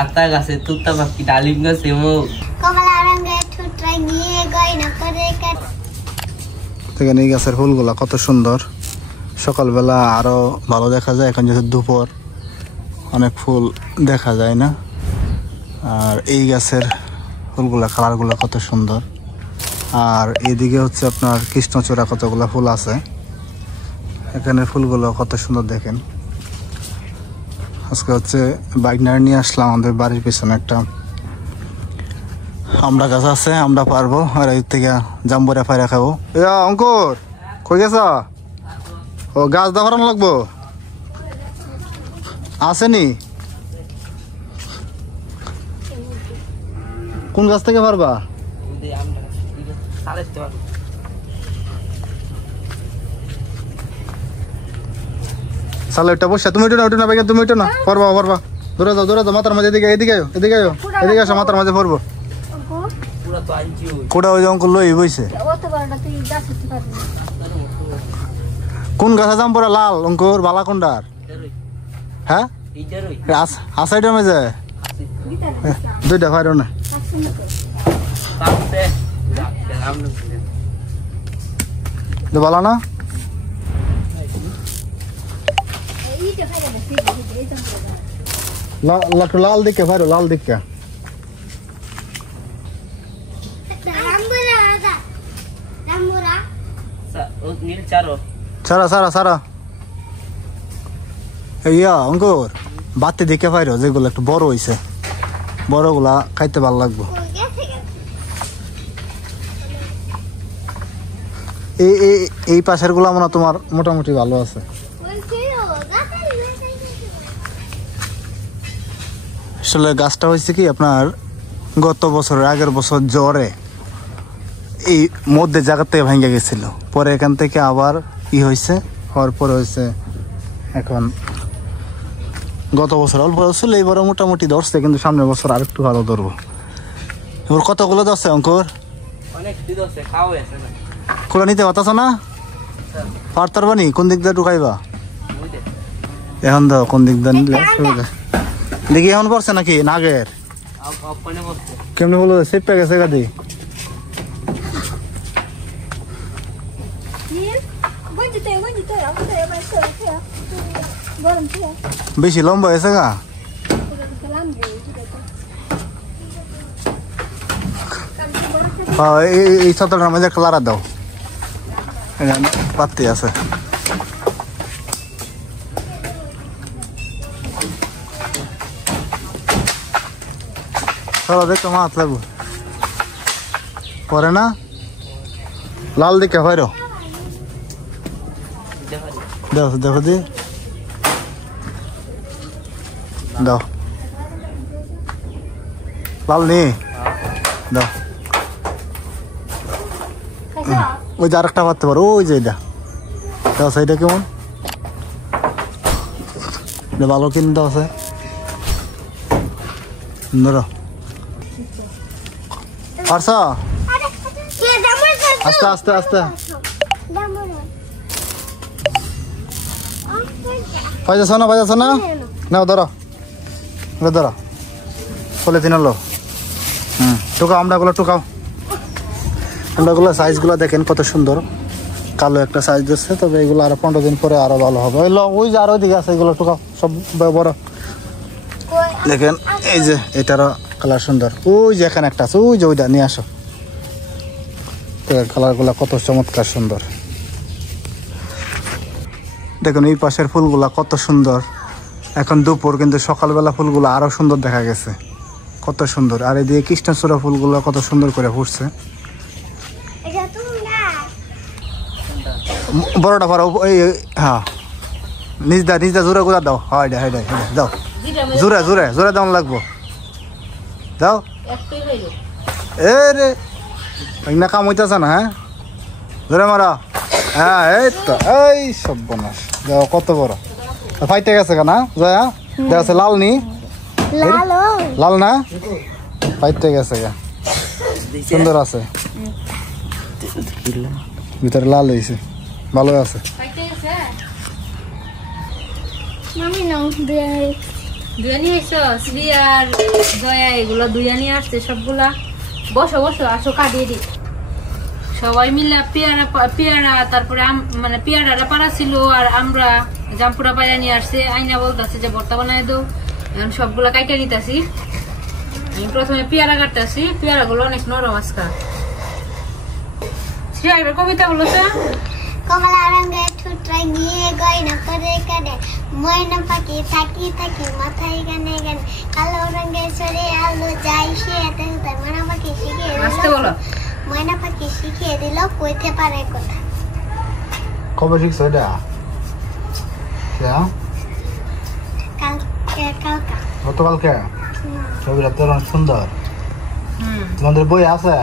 আতা গাছে তুতা পাখি ডালিম গাছে কমলা রঙের ঠোঁটটা নিয়ে গয়না করে কাট। দেখেন এই গাছের ফুলগুলা কত সুন্দর, সকালবেলা আরো ভালো দেখা যায়, এখন যেহেতু দুপুর অনেক ফুল দেখা যায় না। আর এই গাছের ফুলগুলা কালারগুলো কত সুন্দর। আর এদিকে হচ্ছে আপনার কৃষ্ণচূড়া কতগুলা ফুল আছে, এখানে ফুলগুলো কত সুন্দর দেখেন। আজকে হচ্ছে বাইকনার নিয়ে আসলাম, আমাদের বাড়ির পিছনে একটা আমরা গাছ আছে, আমরা পারবো আর এর থেকে জাম্বুরা ফাইরা খাবো। অঙ্কুর কই গেছ? ও গাছ দেখানো লাগবো আসেনি? কোন গাছ থেকে পারবা? সালেটা বসে তুমি উঠো না, উঠো না ভাই, তুমি উঠো না, পারবা পারবা। দৌড়ে যাও দৌড়ে যাও, মাথার মাঝে এদিকে এদিকে এদিকে এদিকে আসো, মাথার মাঝে পড়বো। কোটা ওই অঙ্কুর লই বইছে। কোন গাছে যাম পরে লাল অঙ্কুর বালা কোনটার? হ্যাঁ আসাইডের মাঝে দুইটা ফাইরো না বালা না। লাল দিকে ফাইরো, লাল দিকে সারা সারা সারা। ইয়া অঙ্কুর বাতি দিকে পাইরো, যেগুলো একটু বড় হয়েছে, বড়গুলা খাইতে ভালো লাগবো। এই পাশের গুলা মনে তোমার মোটামুটি ভালো আছে। আসলে গাছটা হয়েছে কি আপনার গত বছরের আগের বছর জ্বরে এই মধ্যে জায়গা থেকে ভেঙে গেছিল, পরে এখান থেকে আবার হয়েছে, হওয়ার পরে হয়েছে এখন গত বছর অল্প ছিল, এইবারও মোটামুটি ধরছে, কিন্তু সামনের বছর আর একটু ভালো ধরবো। এবার কতগুলো ধরছে অঙ্কুর? খোলা নিতে পারতাছ না? পারতার বানি কোন দিক দিয়ে ঢুকাইবা এখন? দাও কোন দিক দিয়ে নিলে দেখি এখন পড়ছে নাকি নাগের? কেমনি বলো সেপে গেছে গাদি? বেশি লম্বা হয়েছে গা? এই ছাতাটার মধ্যে একটা লাড়া দাও, পাত্তি আছে। চলো দেখো মাছ লাগবো পরে না। লাল দিকে ভাইরো দেখো দেখো দি দাও, লাল নি দাও। ওই যে আরেকটা পারতে পারো, ওই যে এটা দাও, সেইটা কেমন ভালো কিনতে আছে ধরো। পারছ? আস্তে আস্তে আস্তে পাইতেছ না, পাইতেছ না? নাও ধরো ধরো, চলে তিনালো। টুকাও আমরাগুলো, টুকাও আমরাগুলো। সাইজগুলো দেখেন কত সুন্দর, কালো একটা সাইজ দিচ্ছে, তবে এগুলো আরো 15 দিন পরে আরো ভালো হবে। ওই যে আরো দিকে আছে, এগুলো টুকাও সব বড় দেখেন। এই যে এটারও কালার সুন্দর, ওই যে এখানে একটা আছে, ওই যে ওইটা নিয়ে আসো। কালারগুলো কত চমৎকার সুন্দর দেখুন। এই পাশের ফুলগুলা কত সুন্দর, এখন দুপুর কিন্তু সকালবেলা ফুলগুলো আরো সুন্দর দেখা গেছে, কত সুন্দর। আর এদিকে কৃষ্ণচূড়া ফুলগুলো কত সুন্দর করে ফুটছে। বড়টা পারো হ্যাঁ, নিজদা নিজদা জোরে কোথা দাও, হয় দাও জোরে জোরে জোরে দাম লাগবো, দাও। এ রে না কাম হইতেছে না, হ্যাঁ জোরে মারা। হ্যাঁ এই তো, এই সব বনাস দাও, কত বড় ফাইটে গেছে না জয়া? দেখা লাল নি, লাল না ফাইটে গেছে গা, সুন্দর আছে, ভিতরে লাল হয়েছে, ভালো আছে। দুয়া নিয়ে এসো শ্রী আর জয়া এগুলো দুয়া নিয়ে আসছে সবগুলা। বসো বসো আসো কাটিয়ে দি সবাই মিলে পেয়ারা তারপরে মানে পেয়ারাটা পাড়া ছিল আর আমরা জামপুরা পায়া নিয়ে আসছে। আইনা বলতেছে যে ভর্তা বানাই দাও। এখন সবগুলা কাইটা নিতেছি। আমি প্রথমে পেয়ারা কাটতেছি। পেয়ারা গুলো অনেক নরম আজকা। শ্রী একবার কবিতা বলো তো। কমলা রঙের ঠোঁট রাঙিয়ে গয়না পরে কানে ময়না পাখি থাকি থাকি মাথায় গানে গানে কালো রঙের চরে আলো যাই সে এতে ময়না পাখি শিখিয়ে আসতে বলো। ময়না পাখি শিখিয়ে দিল কইতে পারে কথা। কবে শিখছো এটা? কালকা গতকালকে ছবিটা তো অনেক সুন্দর। হুম তোমাদের বই আছে?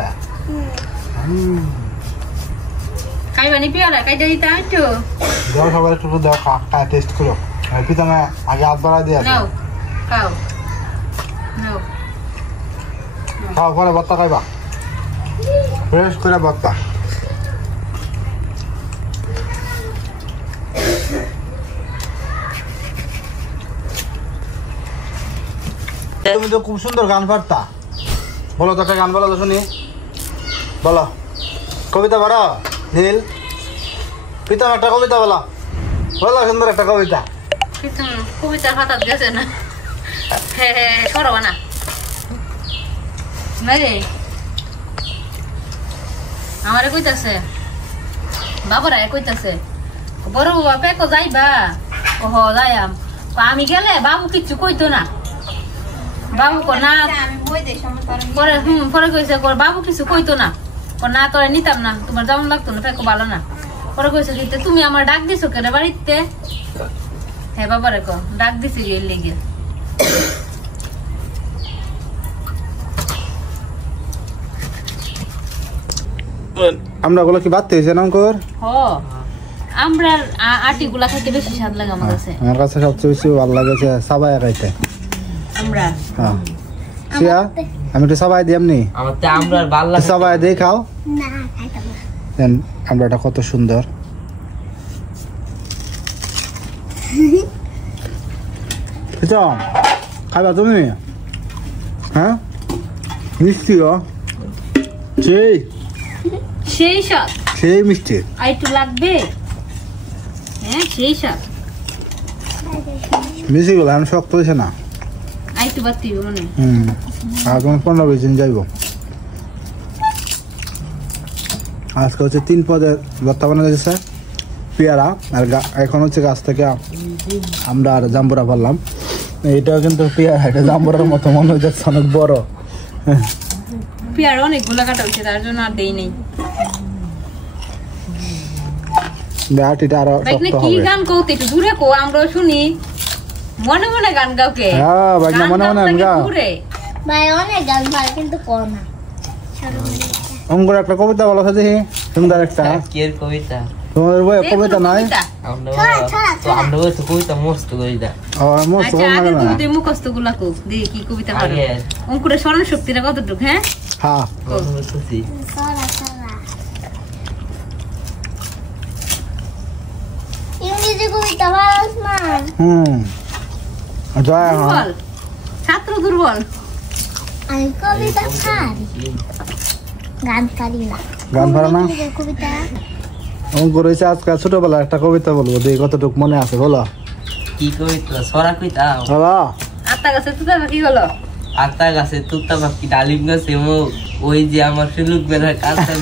খাইবানি পেয়ারা কাইটা দিতে একটু দাও, সবাই একটু দাও, খায় টেস্ট করো। পিতামে আগে হাত বাড়াই দিয়ে নাও খাও নাও। খাও, পরে ভর্তা খাইবা, ফ্রেশ করে ভর্তা। তুমি তো খুব সুন্দর গান পারতা। বলো তো একটা গান বলো তো শুনি। বলো কবিতা পারো নীল? প্রীতম একটা কবিতা বলো, বলো সুন্দর একটা কবিতা। কবিতার খাতা গেছে না। হ্যাঁ সরবা না রে আমারে কইতাছে বাবারা কইতাছে বড় বাবা পেকো যাইবা। ওহ যাইয়াম। আমি গেলে বাবু কিচ্ছু কইতো না। বাবু কো না পরে পরে কইছে বাবু কিছু কইতো না। না তোরা নিতাম না, তোমার যেমন লাগতো না পেকো ভালো না। পরে কইছে দিতে তুমি আমার ডাক দিছো কেন বাড়িতে? হ্যাঁ বাবারে কো ডাক দিছি এর লেগে। আমরা গুলো কি বাদ হয়েছে না অঙ্কুর? হ আমরা আটি গুলা খাইতে বেশি স্বাদ লাগে আমার কাছে। আমার কাছে সবচেয়ে বেশি ভালো লাগেছে সাবাই খাইতে। আমরা হ্যাঁ শিয়া আমি একটু সবাই দিই এমনি আমার তো আমরা ভালো লাগে। সবাই দিয়ে খাও। না খাইতাম না। দেন আমরাটা কত সুন্দর। প্রীতম খাইবা তুমি? হ্যাঁ মিষ্টি ও সেই সেই স্বাদ সেই মিষ্টি। আর একটু লাগবে। হ্যাঁ সেই স্বাদ মিষ্টি গুলো আমি শক্ত হয়েছে না। আর একটু বাড়তি মনে। আর তোমার 15-20 দিন যাইব। আজকে হচ্ছে 3 পদের ভর্তা বানানো যাচ্ছে পেয়ারা আর এখন হচ্ছে গাছ থেকে আমরা আর জাম্বুরা পারলাম। এটাও কিন্তু পেয়ারা, এটা জাম্বুরার মতো মনে হচ্ছে অনেক বড়। পেয়ারা অনেকগুলো কাটা হচ্ছে তার জন্য আর দেই নাই। এটা আরো শক্ত কি হবে। গান কৌতে একটু দূরে কো আমরা শুনি। মনে মনে গান গাওকে। হ্যাঁ ভাই মনে মনে গান। ভাই অনেক গান ভালো কিন্তু কর না। অঙ্কুর একটা কবিতা বলো সাথে সুন্দর একটা। কি এর কবিতা? তোমাদের বই কবিতা নাই? আমরা বলছি কবিতা মস্ত কবিতা। মস্ত আচ্ছা আগে না। তুমি মুখস্থ গুলা কো দে কি কবিতা পারো। আগে অঙ্কুরের স্মরণ শক্তিটা কতটুকু? হ্যাঁ হ্যাঁ বলছি সরা সরা ইংরেজি কবিতা পারস না? জয় হ্যাঁ দুর্বল ছাত্র দুর্বল। আমি কবিতা পারি, গান পারি না। গান পারো না? কবিতা অঙ্কুর হয়েছে আজকে ছোটবেলা একটা কবিতা বলবো, দেখি কতটুকু মনে আছে বলো। কি কবিতা? সরা কবিতা। বলো। আত্মা গাছে তুতা পাখি হলো। আতা গাছে তুতা পাখি ডালিম গাছে ওই যে আমার সুলুক বেলার কাজটা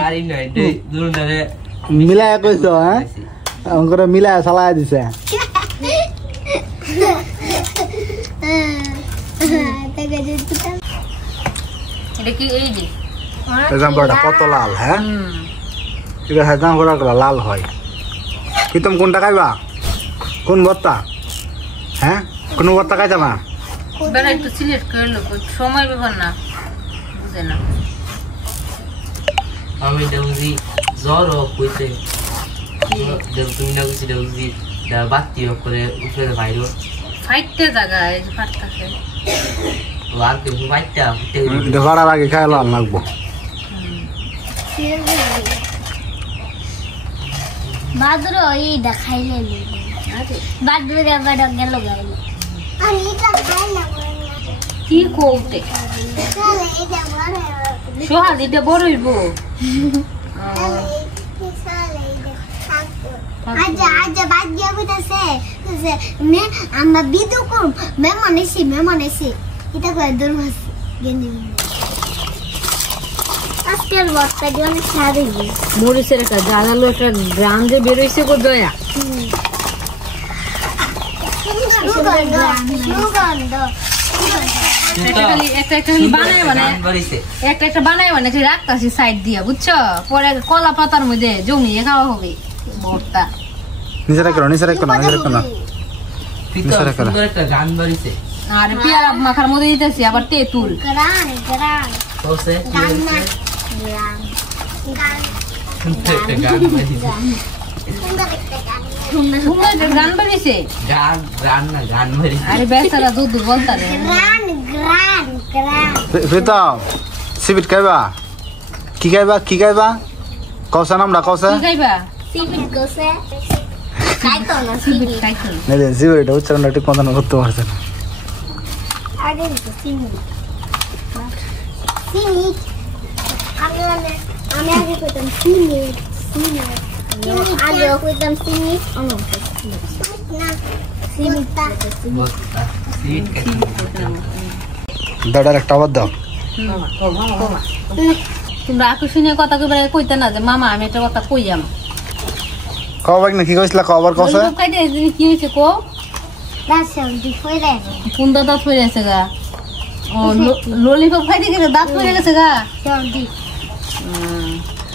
পারি নয় দুর্নারে মিলায় কইছো? হ্যাঁ অঙ্কুরে মিলায় চালায় দিছে। এটা কি এই যে জাম্বুরাটা কত লাল। হ্যাঁ এটা হ্যাঁ জাম্বুরাগুলো লাল হয়। প্রীতম কোনটা খাইবা? কোন ভর্তা? হ্যাঁ কোন ভর্তা খাইতা না? বেলা একটু সিলেক্ট করে লো, সময় ব্যাপার না বুঝে না। আমি বুঝি জ্বর হইতে তুমি না বুঝি বুঝি বাতি করে উঠে বাইর ফাইটতে জায়গায় ফাটতাছে। আর কিছু বাইরটা এটা করার আগে খাই লাল লাগবো। বাদুর এইটা খাইলে বাদুর আবার গেল গাইল আর এটা খাইলে কি কোতে চলে এটা বড় সোহাগ এটা বড় হইব আজ বাদ দিয়া কইতাছে যে মে আমরা বিদু করব মেমন এসে এটা কই দরমাস গেন্দি আজকের বর্তা দিয়ে অনেক সারি মরিচের একটা জালালো একটা গ্রাম যে বের হইছে গো দয়া একটা বানায় মানে রাখতাছি সাইড দিয়া বুঝছো পরে কলা পাতার মধ্যে জমিয়ে খাওয়া হবে ভর্তা নিচে করো না সুন্দর একটা গান বাড়িছে আর পেয়ারা মাখার মধ্যে দিতেছি আবার তেঁতুল গ্রান তোসে গান একটা গান বাড়িছে সুন্দর গান বেরিয়েছে গান না গান বাড়িছে আরে বেচারা দুধ বলতা রে গ্রান প্রীতম সিবিট খাইবা কি খাইবা কৌশা নামটা কৌশা কি খাইবা সিবিট গোসে খাইতো না সিবিট খাইতো নেই সিবিট উচ্চারণটা ঠিক মতন করতে পারছে না আগে তো সিবিট আমি আগে কইতাম সিবিট আগে কইতাম সিবিট না সিবিট বস্তা সিট দাদার একটা আবার দাও তোমরা আকর্ষণীয় কথা কইতে না যে মামা আমি একটা কথা কই যাম কবাক না কি কইছিলা কবার কৌশা খাইতে কি হয়েছে কো দাসম দি ফইলে কোন দাঁত হয়ে গেছে গা ও ললিপপ খাইতে গেলে দাঁত হয়ে গেছে গা জলদি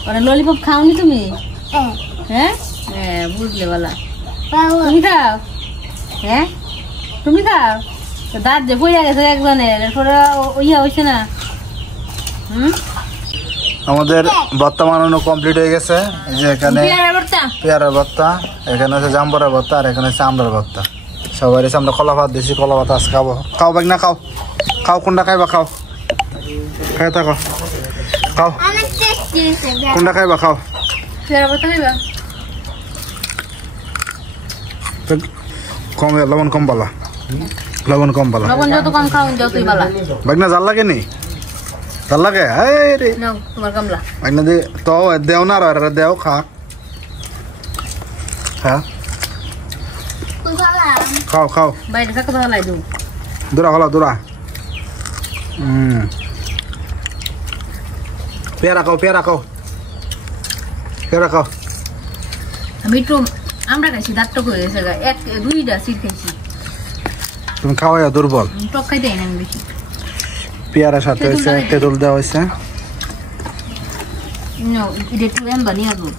মানে ললিপপ খাওনি তুমি এ হ্যাঁ হ্যাঁ বুঝলে বলা বাবা তুমি খাও হ্যাঁ তুমি খাও তো দাঁত যে পড়ে গেছে একজনের এরপরে ইয়া হয়েছে না আমাদের ভর্তা বানানো কমপ্লিট হয়ে গেছে এই যে এখানে পেয়ারার ভর্তা এখানে আছে জাম্বুরার ভর্তা আর এখানে আছে আমরার ভর্তা সবাই এসে আমরা কলা ভাত দিছি কলা ভাত আজ খাবো বাক না খাও কোনটা খাইবা খাও খাই থাকো খাও অনেক টেস্টি হয়েছে কোনটা খাইবা খাও কম লবণ কম পালা লবণ যত কম খাও যতই ভালো বাগনা জাল লাগে নি জাল লাগে রে নাও তোমার গামলা বাগনা দে তো দেও না আর দেও খা হ্যাঁ খাও বাইরে কাকে ভালো লাগে দূরা পেয়ারা খাও আমি একটু আমরা খাইছি দাঁতটা করে গেছে এক দুইটা সিট খাইছি তুমি খাওয়া দুর্বল টক খাইতে না আমি বেশি পেয়ারার সাথে হয়েছে তেঁতুল দেওয়া হয়েছে No, এটা একটু এমবা নিয়ে আসবো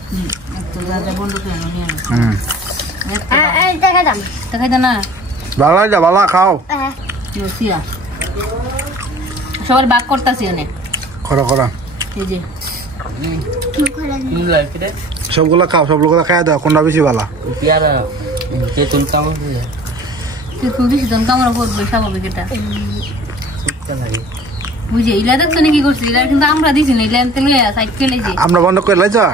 একটু যা বন্ধ করে নিয়ে আসবো খাইতে না ভালো খাও সিয়া সবার বাক করতেছি অনেক করা এই যে সবগুলো খাই দাও কোনটা বেশি ভালো পেয়ারা তেঁতুল কামড় তুই দিছি তখন কামড়া পড়বে স্বাভাবিক এটা সুটকা লাগে বুঝে ইলা দেখছো নাকি করছি ইলা কিন্তু আমরা দিছি না ইলা এনতে লইয়া সাইড ফেলে যে আমরা বন্ধ করে লাই যা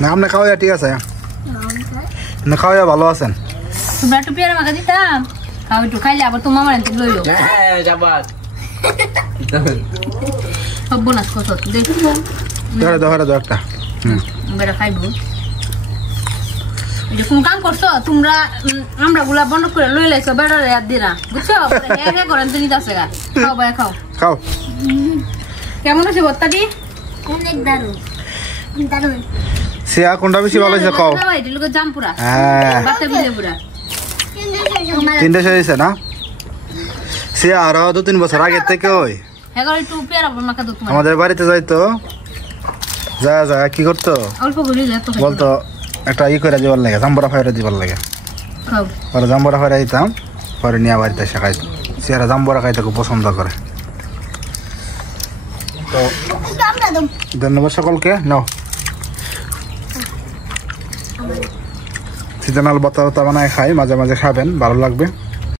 না আমরা খাওয়া ঠিক আছে না খাওয়া ভালো আছেন তোমরা একটু পেয়ারা মাখা দিতাম খাও একটু খাইলে আবার তোমার আমার এনতে লইলো হ্যাঁ যাবাত সব বোনাস কত দেখো দাও একটা বেড়া খাইবো যে কোন কাম করছো তোমরা আমরা গুলা বন্ধ করে লই লাইছো বেড়া রাত দিনা বুঝছো একে করেন তো নিতে আছে গা খাও ভাই খাও কেমন আছে ভর্তাটি অনেক দারুণ সিয়া কোনটা বেশি ভালো হয়েছে খাও এটা লোক জামপুরা হ্যাঁ বাতে বিলে পুরা তিনটে শেষ না সিয়া আরো 2-3 বছর আগে থেকে ওই হ্যাঁ একটু পেয়ারা মাখা দাও তোমার আমাদের বাড়িতে যাইতো যা কি করতো অল্প করে বলতো একটা করে দিবার লাগে জাম্বুরা ফাইরা দিবার লাগে খাও পরে জাম্বুরা ফাইরা দিতাম পরে নিয়ে বাড়িতে এসে খাইতো সিয়ারা জাম্বুরা খাইতে খুব পছন্দ করে তো ধন্যবাদ সকলকে নাও সিজনাল ভর্তা বানায় খাই মাঝে মাঝে খাবেন ভালো লাগবে